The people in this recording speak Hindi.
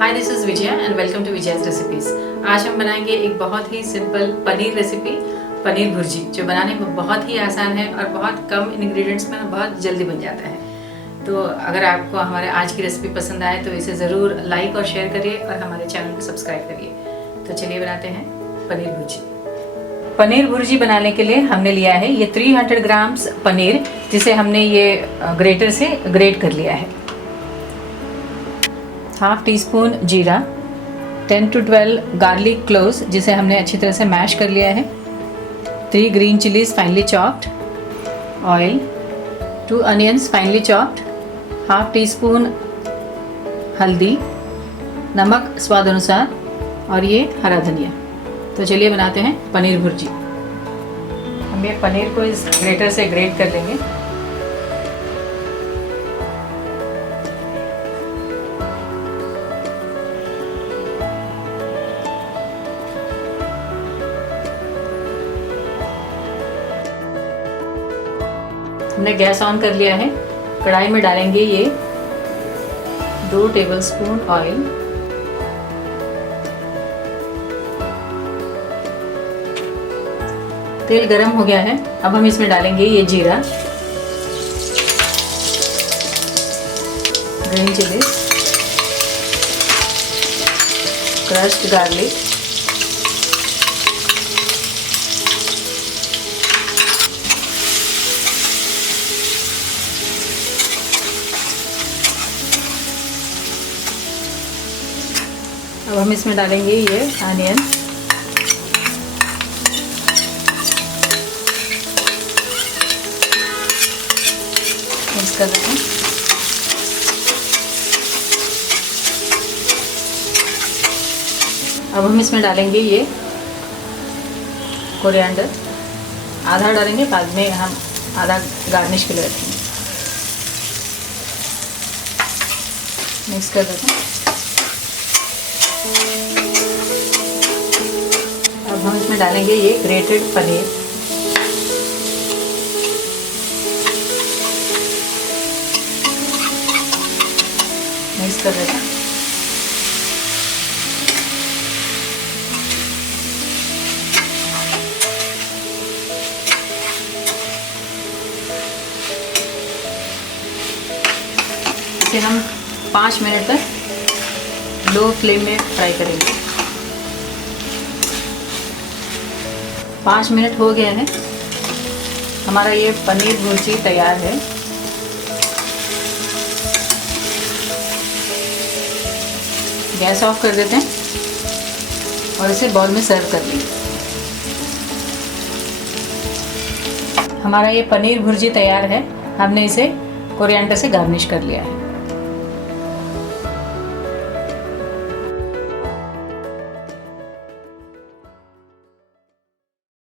Hi, this is Vijaya and welcome to Vijaya's recipes. आज हम बनाएंगे एक बहुत ही सिंपल पनीर रेसिपी, पनीर भुर्जी, जो बनाने में बहुत ही आसान है और बहुत कम इंग्रेडिएंट्स में बहुत जल्दी बन जाता है। तो अगर आपको हमारे आज की रेसिपी पसंद आए तो इसे ज़रूर लाइक और शेयर करिए और हमारे चैनल को सब्सक्राइब करिए। तो चलिए बनाते हैं पनीर भुर्जी। पनीर भुर्जी बनाने के लिए हमने लिया है ये 300 ग्राम्स पनीर, जिसे हमने ये ग्रेटर से ग्रेट कर लिया है। हाफ टी स्पून जीरा, 10 to 12 गार्लिक क्लोव्स, जिसे हमने अच्छी तरह से मैश कर लिया है, 3 green chillies finally chopped, oil, 2 onions finally chopped, half tea spoon हल्दी, नमक स्वाद अनुसार और ये हरा धनिया। तो चलिए बनाते हैं पनीर भुर्जी। हम ये पनीर को इस ग्रेटर से ग्रेट कर लेंगे। हमने गैस ऑन कर लिया है। कढ़ाई में डालेंगे ये 2 टेबलस्पून ऑयल, तेल गरम हो गया है। अब हम इसमें डालेंगे ये जीरा, ग्रीन चिलीज, क्रश्ड गार्लिक, अब हम इसमें डालेंगे ये अनियन, मिक्स कर देंगे। अब हम इसमें डालेंगे ये कोरिएंडर, आधा डालेंगे, बाद में हम आधा गार्निश के लिए रखेंगे। मिक्स कर देते हैं। अब हम इसमें डालेंगे ये ग्रेटेड पनीर, मिक्स कर देते हैं। इसे हम 5 मिनट तक लो फ्लेम में फ्राई करेंगे। 5 मिनट हो गया है, हमारा ये पनीर भुर्जी तैयार है। गैस ऑफ कर देते हैं और इसे बाउल में सर्व कर लेंगे। हमारा ये पनीर भुर्जी तैयार है। हमने इसे कोरिएंडर से गार्निश कर लिया है।